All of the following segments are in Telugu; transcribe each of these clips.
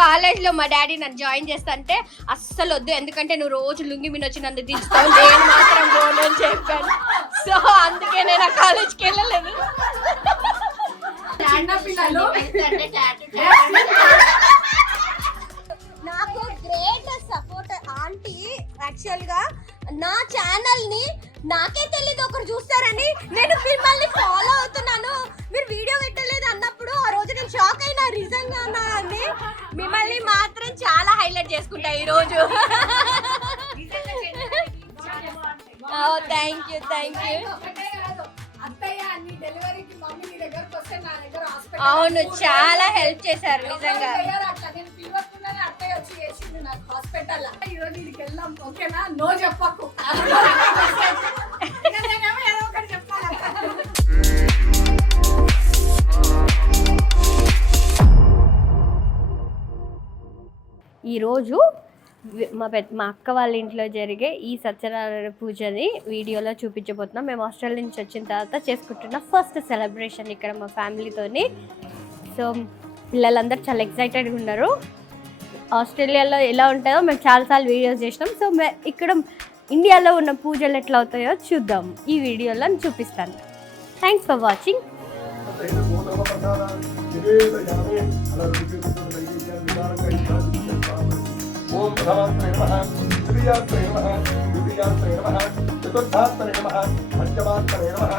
కాలేజ్లో మా డాడీ నన్ను జాయిన్ చేస్తా అంటే అస్సలు వద్దు, ఎందుకంటే నువ్వు రోజు లుంగి మీద వచ్చి నన్ను దించుతావు, నేను మాత్రం పోను అని చెప్పాను. సో అందుకే నేను ఆ కాలేజ్కి వెళ్ళలేదు. నాకు గ్రేట్ సపోర్ట్ ఆంటీ. యాక్చువల్గా నా ఛానల్ని నాకే తెలియదు ఒకరు చూస్తారని నేను మిమ్మల్ని ఫాలో అవుతున్నాను. మీరు వీడియో పెట్టలేదు అన్నప్పుడు ఆ రోజు నేను షాక్ అయినా, నిజంగా అని. మిమ్మల్ని మాత్రం చాలా హైలైట్ చేసుకుంటా ఈరోజు. Thank you. అవును, చాలా హెల్ప్ చేశారు నిజంగా. ఈరోజు మా అక్క వాళ్ళ ఇంట్లో జరిగే ఈ సత్యనారాయణ పూజని వీడియోలో చూపించబోతున్నాం. మేము ఆస్ట్రేలియా నుంచి వచ్చిన తర్వాత చేసుకుంటున్న ఫస్ట్ సెలబ్రేషన్ ఇక్కడ మా ఫ్యామిలీతోని. సో పిల్లలందరూ చాలా ఎక్సైటెడ్గా ఉన్నారు. ఆస్ట్రేలియాలో ఎలా ఉంటుందో మేము చాలాసార్లు వీడియోస్ చేసినాం. సో ఇక్కడ ఇండియాలో ఉన్న పూజలు ఎట్లా అవుతాయో చూద్దాం. ఈ వీడియోలో చూపిస్తాను. Thanks for watching. ఓం ప్రథమాత్మనే నమః, ద్వితీయాత్మనే నమః, తృతీయాత్మనే నమః, చతుర్థాత్మనే నమః, పంచమాత్మనే నమః.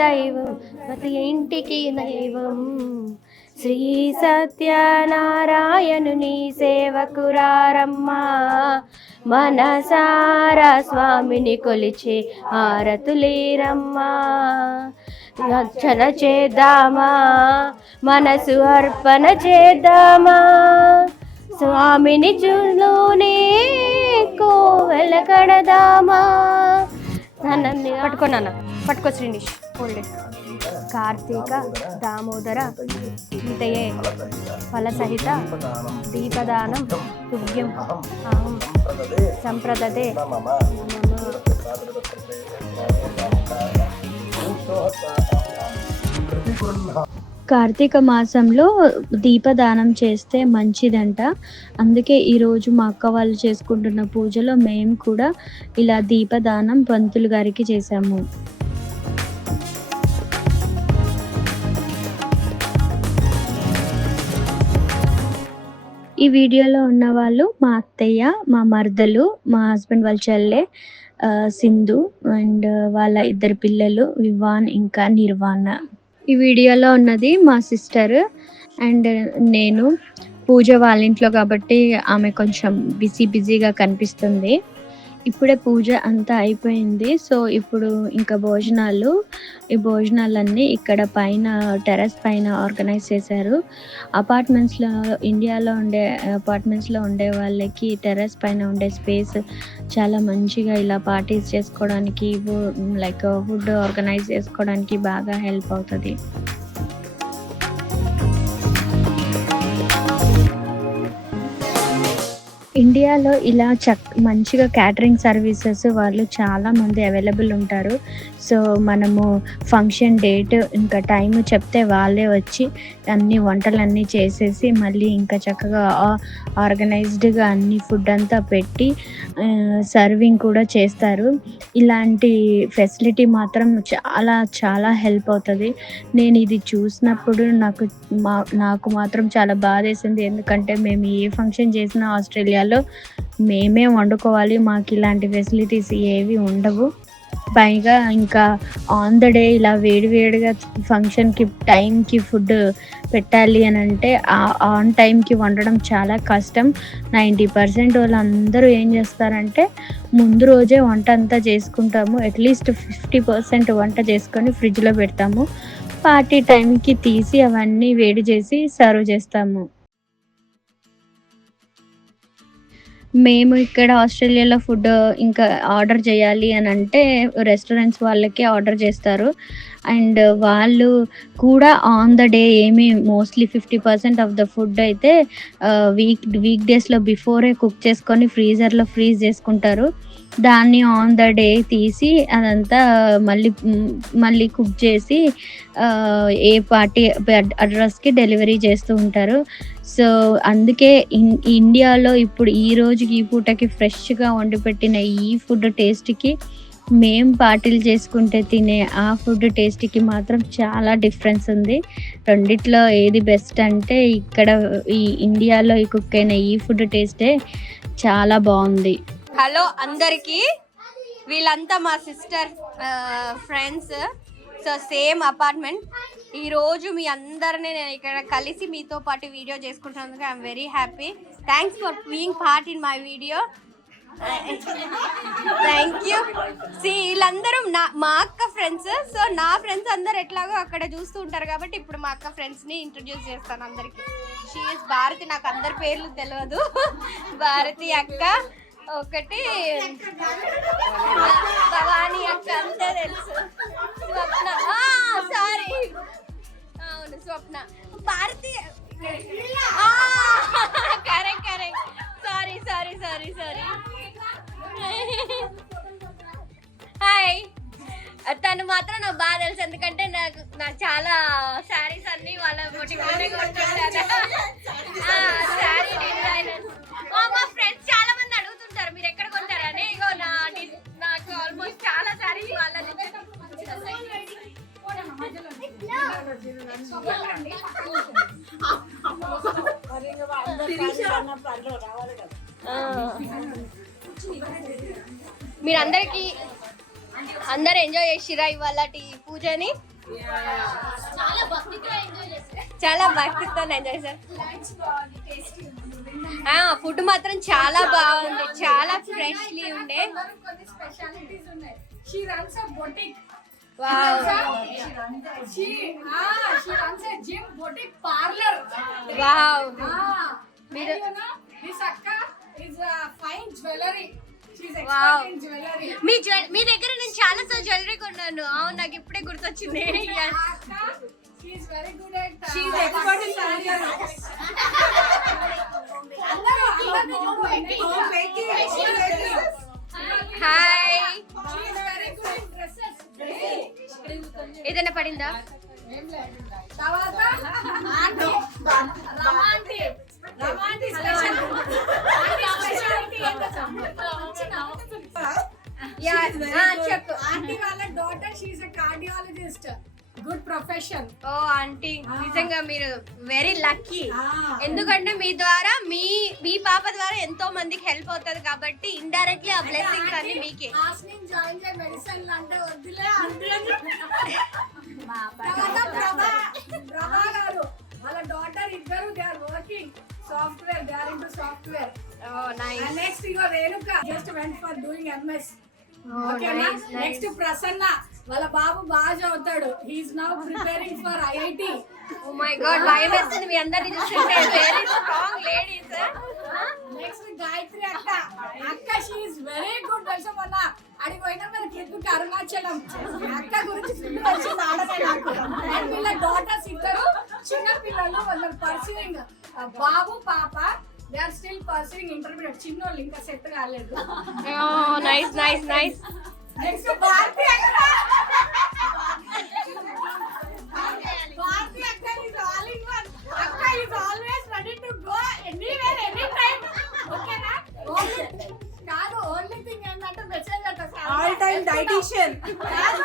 దైవం ప్రతి ఇంటికి దైవం శ్రీ సత్యనారాయణుని సేవకురారమ్మా, మనసారా స్వామిని కొలిచే హారతులేరమ్మా. అర్చన చేద్దామా, మనసు అర్పణ చేద్దామా, స్వామిని చూలోనే కోవెల కడదామా. నన్ను పట్టుకో శ్రీనిష్. కార్తీక దామోదర గీతయే ఫలసహిత దీపదానం తుభ్యం అహం సంప్రదదే. కార్తీక మాసంలో దీపదానం చేస్తే మంచిదంట. అందుకే ఈరోజు మా అక్క వాళ్ళు చేసుకుంటున్న పూజలో మేము కూడా ఇలా దీపదానం పంతులు గారికి చేసాము. ఈ వీడియోలో ఉన్న వాళ్ళు మా అత్తయ్య, మా మరదలు, మా హస్బెండ్ వాళ్ళ చెల్లె సింధు అండ్ వాళ్ళ ఇద్దరు పిల్లలు వివాన్ ఇంకా నిర్వాణ. ఈ వీడియోలో ఉన్నది మా సిస్టర్ అండ్ నేను. పూజ వాళ్ళ ఇంట్లో కాబట్టి ఆమె కొంచెం బిజీగా కనిపిస్తుంది. ఇప్పుడే పూజ అంతా అయిపోయింది. సో ఇప్పుడు ఇంకా ఈ భోజనాలన్నీ ఇక్కడ పైన టెర్రస్ పైన ఆర్గనైజ్ చేశారు. ఇండియాలో ఉండే అపార్ట్మెంట్స్లో ఉండే వాళ్ళకి టెర్రస్ పైన ఉండే స్పేస్ చాలా మంచిగా ఇలా పార్టీస్ చేసుకోవడానికి, లైక్ ఫుడ్ ఆర్గనైజ్ చేసుకోవడానికి బాగా హెల్ప్ అవుతుంది. ఇండియాలో ఇలా మంచిగా క్యాటరింగ్ సర్వీసెస్ వాళ్ళు చాలామంది అవైలబుల్ ఉంటారు. సో మనము ఫంక్షన్ డేట్ ఇంకా టైం చెప్తే వాళ్ళే వచ్చి అన్ని వంటలన్నీ చేసేసి మళ్ళీ ఇంకా చక్కగా ఆర్గనైజ్డ్గా అన్ని ఫుడ్ అంతా పెట్టి సర్వింగ్ కూడా చేస్తారు. ఇలాంటి ఫెసిలిటీ మాత్రం చాలా హెల్ప్ అవుతుంది. నేను ఇది చూసినప్పుడు నాకు మాత్రం చాలా బాధేసింది. ఎందుకంటే మేము ఏ ఫంక్షన్ చేసినా ఆస్ట్రేలియాలో మేమే వండుకోవాలి. మాకు ఇలాంటి ఫెసిలిటీస్ ఏవి ఉండవు. పైగా ఇంకా ఆన్ ద డే ఇలా వేడిగా ఫంక్షన్కి టైంకి ఫుడ్ పెట్టాలి అని అంటే ఆన్ టైంకి వండడం చాలా కష్టం. 90% వాళ్ళందరూ ఏం చేస్తారంటే ముందు రోజే వంట అంతా చేసుకుంటాము. అట్లీస్ట్ 50% వంట చేసుకొని ఫ్రిడ్జ్లో పెడతాము. పార్టీ టైంకి తీసి అవన్నీ వేడి చేసి సర్వ్ చేస్తాము. మేము ఇక్కడ ఆస్ట్రేలియాలో ఫుడ్ ఇంకా ఆర్డర్ చేయాలి అని అంటే రెస్టారెంట్స్ వాళ్ళకే ఆర్డర్ చేస్తారు. అండ్ వాళ్ళు కూడా on the day mostly 50% of the food అయితే వీక్ డేస్లో బిఫోరే కుక్ చేసుకొని ఫ్రీజర్లో ఫ్రీజ్ చేసుకుంటారు. దాన్ని ఆన్ ద డే తీసి అదంతా మళ్ళీ కుక్ చేసి ఏ పార్టీ అడ్రస్కి డెలివరీ చేస్తూ ఉంటారు. సో అందుకే ఇండియాలో ఇప్పుడు ఈ రోజుకి ఈ పూటకి ఫ్రెష్గా వండిపెట్టిన ఈ ఫుడ్ టేస్ట్కి మేము పార్టీలు చేసుకుంటే తినే ఆ ఫుడ్ టేస్ట్కి మాత్రం చాలా డిఫరెన్స్ ఉంది. రెండిట్లో ఏది బెస్ట్ అంటే ఇక్కడ ఈ ఇండియాలో ఈ కుక్ అయిన ఈ ఫుడ్ టేస్టే చాలా బాగుంది. హలో అందరికీ, వీళ్ళంతా మా sister friends. So same apartment. ఈరోజు మీ అందరినీ నేను ఇక్కడ కలిసి మీతో పాటు వీడియో చేసుకుంటున్నందుకు I'm very happy. Thanks for being part in my video. Thank you. వీళ్ళందరూ మా అక్క ఫ్రెండ్స్. సో నా ఫ్రెండ్స్ అందరు ఎట్లాగో అక్కడ చూస్తూ ఉంటారు కాబట్టి ఇప్పుడు మా అక్క ఫ్రెండ్స్ని ఇంట్రడ్యూస్ చేస్తాను అందరికీ. She is Bharati. నాకు అందరి పేర్లు తెలియదు. భారతి అక్క ఒకటి, భవానీ అక్క అంతే తెలుసు. స్వప్న, సారీ, అవును స్వప్న. భారతి కరెక్ట్. సారీ. హాయ్. తను మాత్రం నాకు బాగా తెలుసు, ఎందుకంటే నాకు చాలా శారీస్ అన్ని వాళ్ళ శారీ డిజైనర్స్. మా ఫ్రెండ్స్ చాలా మంది అడుగుతుంటారు మీరు ఎక్కడ కొంటారని. ఇగో నాకు ఆల్మోస్ట్ చాలా శారీస్ వాళ్ళ మీరందరికీ అందరు ఎంజాయ్ చేసిరా ఇవాళ పూజని? చాలా భక్తితో ఎంజాయ్ చేశారు. ఫుడ్ మాత్రం చాలా బాగుంది, చాలా ఫ్రెష్లీ ఉండే. మీ దగ్గర నేను చాలా సార్లు జ్యువెలరీ కొన్నాను. అవును, నాకు ఇప్పుడే గుర్తొచ్చింది. హాయ్. ఏదైనా పడిందా? చెప్పు. ఆంటీ వాళ్ళ daughter, she is a cardiologist. Good profession. Oh aunty, నిజంగా మీరు వెరీ లక్కీ. ఎందుకంటే మీ ద్వారా మీ పాప ద్వారా ఎంతో మందికి హెల్ప్ అవుతుంది కాబట్టి ఇండైరెక్ట్లీ ఆ బ్లెస్సింగ్స్ అన్ని మీకే. జాయిన్ చేయ మెడిసిన్ అంటే వద్దులే ప్రభా గారు వాళ్ళ డాటర్ ఇద్దరు they are working software. They are into software. Oh nice. Next ఇగో Renuka just went for doing MS. ఓకేనా? నెక్స్ట్ ప్రసన్న వాళ్ళ బాబు బాగా చదువుతాడు. He is now preparing for IIT. Oh my god, భయం వేస్తుంది మీ అందరిని చూస్తుంటే. Very strong ladies. Next Gayatri అక్క షీ ఇస్ వెరీ గుడ్. తెలుసా మొన్న అడిగి పోయినా మనకి ఎందుకు అరుణాచలం అక్క గురించి ఫుల్ వచ్చింది ఆడనే నాకు. అండ్ వీళ్ళ డాటర్స్ ఇద్దరు చిన్న పిల్లలు, వాళ్ళ పర్సూయింగ్ బాబు పాప. They are still pursuing intermediate. చిన్నోళ్ళు ఇంకా సెట్ కాలేదు. నైస్. నెక్స్ట్ భారతి అక్క is all in one. అక్క is always ready to go anywhere anytime. ఓకేనా? కాదు, ఓన్లీ థింగ్ ఏంటంటే మెసేజ్ ఆల్ టైమ్ డైటీషియన్. కాదు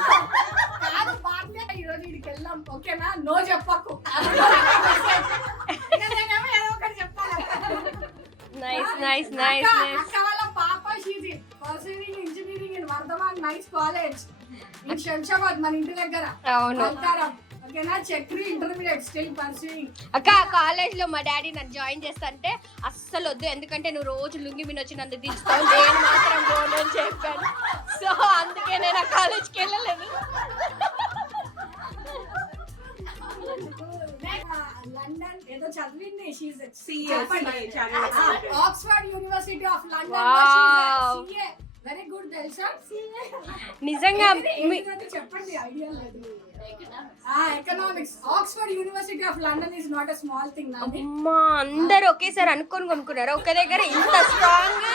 భారతి ఈ రోజు ఇక్కడికి వెళ్దాం. ఓకేనా? నో చెప్పకు. నేనేమో ఏదో ఒకటి చెప్తాను. నైస్. అక్క వాళ్ళ పాప she's pursuing engineering in Vardhaman nice college in Shamshabad మన ఇంటి దగ్గర. అవును. ఓకేనా? చక్రి ఇంటర్మీడియట్ స్టిల్ పర్సూయింగ్. అక్క కాలేజ్ లో మా డాడీ నన్ను జాయిన్ చేస్తా అంటే అస్సలు వద్దు, ఎందుకంటే నువ్వు రోజు లుంగి మీద వచ్చి నన్ను దించుతావు, నేను మాత్రం పోను చెప్పాను. సో అందుకే నేను ఆ కాలేజ్కి వెళ్ళలేదు. లండన్ ఏదో చదివింది. she's CA, చాలా Oxford University of London. Wow. CA. Very good తెలుసా? నిజంగా ఏంటంటే చెప్పండి, ఐడియా లేదు. Economics. Oxford university of London is not a small thing నాది. అమ్మా అందరూ ఒకేసారి అనుకొని కొనుక్కున్నారు ఒక దగ్గర ఇంత స్ట్రాంగ్.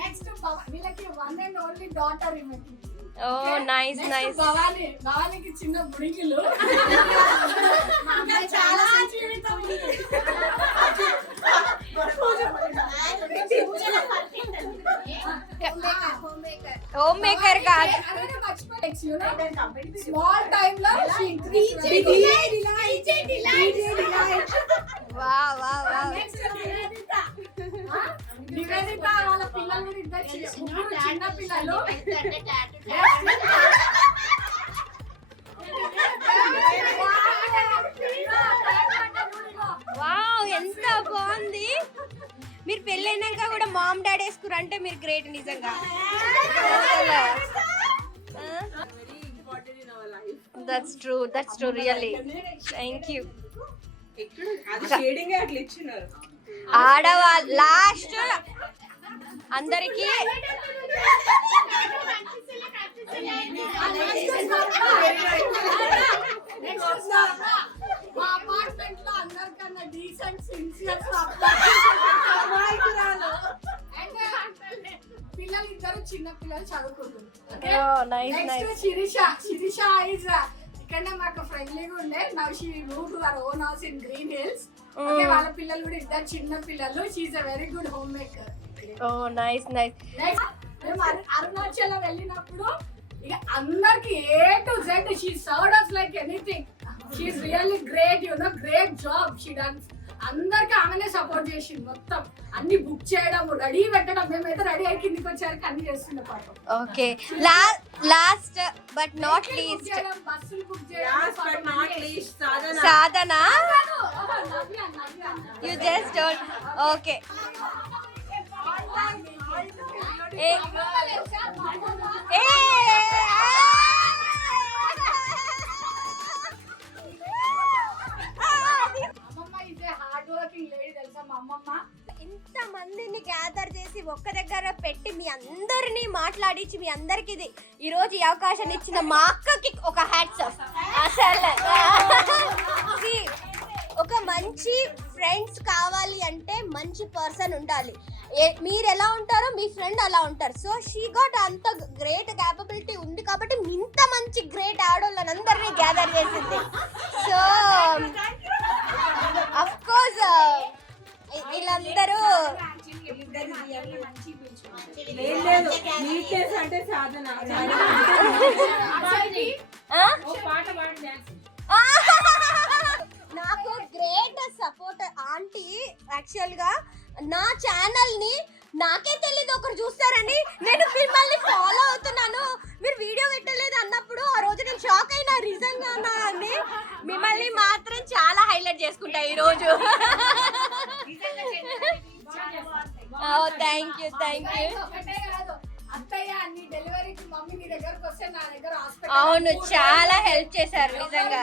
నెక్స్ట్ వీళ్ళకి వన్ అండ్ ఓన్లీ డాటర్ ఈమెకి. ఓ నైస్ నైస్. భవానికి చిన్న బుడిగిలు. చాలా జీవితం ఉంది. హోమ్ మేకర్ కాదు. స్మాల్ టైమ్ లో నివేదిత వాళ్ళ పిల్లలు కూడా ఇద్దరు చిన్న పిల్లలు. వావ్ ఎంత బాగుంది. మీరు పెళ్ళైనాక కూడా మామ్ డాడీ వేసుకురు అంటే మీరు గ్రేట్ నిజంగా. That's true really. Thank you. ఆడవాళ్ళు లాస్ట్ అందరికి మా అపార్ట్మెంట్ లో అందరికన్నా డీసెంట్ సిన్సియర్ పిల్లలు ఇద్దరు చిన్న పిల్లలు చదువుకుంటున్నారు. శిరీష ఇస్ ఇక్కడ మాకు ఫ్రెండ్లీగా ఉండే. Now she move to our own house in Green Hills. వాళ్ళ పిల్లలు కూడా ఇద్దరు చిన్న పిల్లలు. She is a very good home maker. Oh nice nice. మేము అరుణాచలం వెళ్ళినప్పుడు ఇక అందరికి A to Z she served us like anything. She is really great, you know, great job she done. అందరికి ఆమెనే సపోర్ట్ చేసింది. మొత్తం అన్ని బుక్ చేయడం, రెడీ పెట్టడం. మేమైతే రెడీ అయ్యి కిందికి వచ్చారు అన్ని చేస్తుండే పాపం. Okay last but not least బస్సులు బుక్ చేయడం. సాధన యు జస్ట్ డోంట్. ఓకే ఇంత మందిని గ్యాదర్ చేసి ఒక్క దగ్గర పెట్టి మీ అందరినీ మాట్లాడించి మీ అందరికి ఇది ఈ రోజు ఈ అవకాశం ఇచ్చిన మా అక్కకి ఒక హ్యాట్స్ ఆఫ్. అసలు ఒక మంచి ఫ్రెండ్స్ కావాలి అంటే మంచి పర్సన్ ఉండాలి. మీరు ఎలా ఉంటారో మీ ఫ్రెండ్ అలా ఉంటారు. సో షీ గాట్ అంత గ్రేట్ క్యాపబిలిటీ ఉంది కాబట్టి ఇంత మంచి గ్రేట్ ఆడోళ్ళని అందరినీ గ్యాదర్ చేసింది. సో అఫ్ కోర్స్ వీళ్ళందరూ అంటే సాధన నాకు గ్రేట్ సపోర్ట్ ఆంటీ. యాక్చువల్ గా నా ఛానల్ ని నాకే తెలీదు ఒకరు చూస్తారని నేను మిమ్మల్ని ఫాలో అవుతున్నాను. మీరు వీడియో పెట్టలేదు అన్నప్పుడు ఆ రోజు నేను షాక్ అయినా నిజంగా అని. మిమ్మల్ని మాత్రం చాలా హైలైట్ చేసుకుంటా ఈ రోజు. Thank you. అవును చాలా హెల్ప్ చేశారు నిజంగా.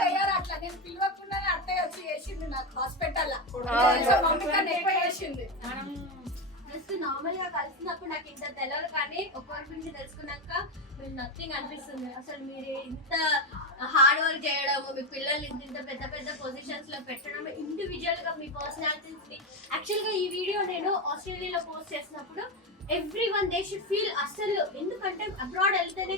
నార్మల్ గా కలిసినప్పుడు నాకు ఇంత తెలియదు కానీ ఒకరి గురించి తెలుసుకున్నాక మీరు నథింగ్ అనిపిస్తుంది. అసలు మీరు ఇంత హార్డ్ వర్క్ చేయడం, మీ పిల్లల్ని ఇంత పెద్ద పెద్ద పొజిషన్స్ లో పెట్టడం, ఇండివిజువల్ గా మీ పర్సనాలిటీస్. యాక్చువల్ గా ఈ వీడియో నేను ఆస్ట్రేలియాలో పోస్ట్ చేసినప్పుడు ఎవ్రీవన్ దే షుడ్ ఫీల్. అసలు ఎందుకంటే అబ్రాడ్ వెళ్తేనే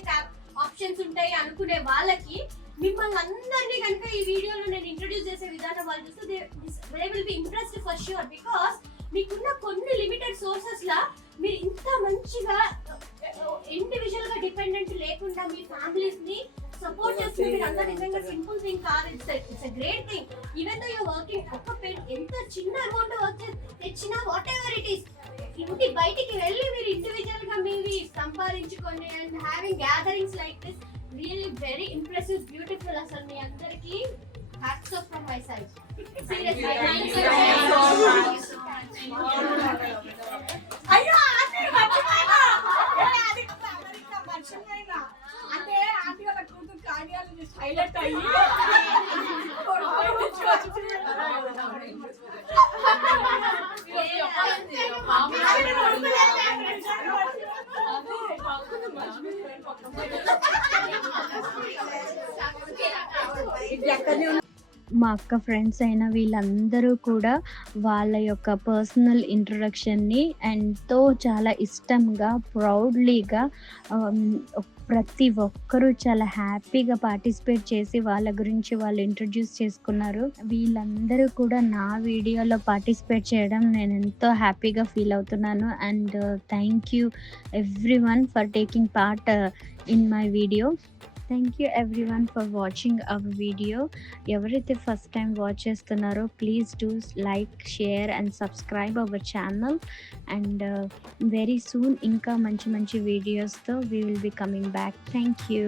ఆప్షన్స్ ఉంటాయి అనుకునే వాళ్ళకి మిమ్మల్ని అందరినీ కనుక ఈ వీడియోలో నేను ఇంట్రొడ్యూస్ చేసే విధానం వాళ్ళు చూస్తే they will be impressed for sure. Because మీకున్న కొన్ని లిమిటెడ్ సోర్సెస్ లా మీరు ఇంత మంచిగా ఇండివిజువల్ గా డిపెండెంట్ లేకుండా మీ ఫ్యామిలీస్ ని సపోర్ట్ చేస్తుంది. మీరు అంతా నిజంగా సింపుల్ థింగ్ కాదు. It's a great thing. Even though you working ఒక ఎంత చిన్న అమౌంట్ వర్క్ తెచ్చినా వాట్ ఎవర్ ఇట్ ఈస్, ఇంటి బయటికి వెళ్ళి మీరు ఇండివిజువల్ గా మీవి సంపాదించుకోండి. And having gatherings like this really very impressive, beautiful. అసలు మీ అందరికి hats off from my side. Seriously అయ్యో అంటే ఆంటీ వాళ్ళ కూతురు కార్యాలు హైలైట్ అయ్యి మా అక్క ఫ్రెండ్స్ అయిన వీళ్ళందరూ కూడా వాళ్ళ యొక్క పర్సనల్ ఇంట్రొడక్షన్ని ఎంతో చాలా ఇష్టంగా ప్రౌడ్లీగా ప్రతి ఒక్కరూ చాలా హ్యాపీగా పార్టిసిపేట్ చేసి వాళ్ళ గురించి వాళ్ళు ఇంట్రడ్యూస్ చేసుకున్నారు. వీళ్ళందరూ కూడా నా వీడియోలో పార్టిసిపేట్ చేయడం నేను ఎంతో హ్యాపీగా ఫీల్ అవుతున్నాను. And thank you everyone for taking part in my video. Thank you everyone for watching our video. ఎవరైతే ఫస్ట్ టైం వాచ్ చేస్తున్నారో please do like, share and subscribe our channel. And very soon ఇంకా మంచి మంచి వీడియోస్తో we will be coming back. Thank you.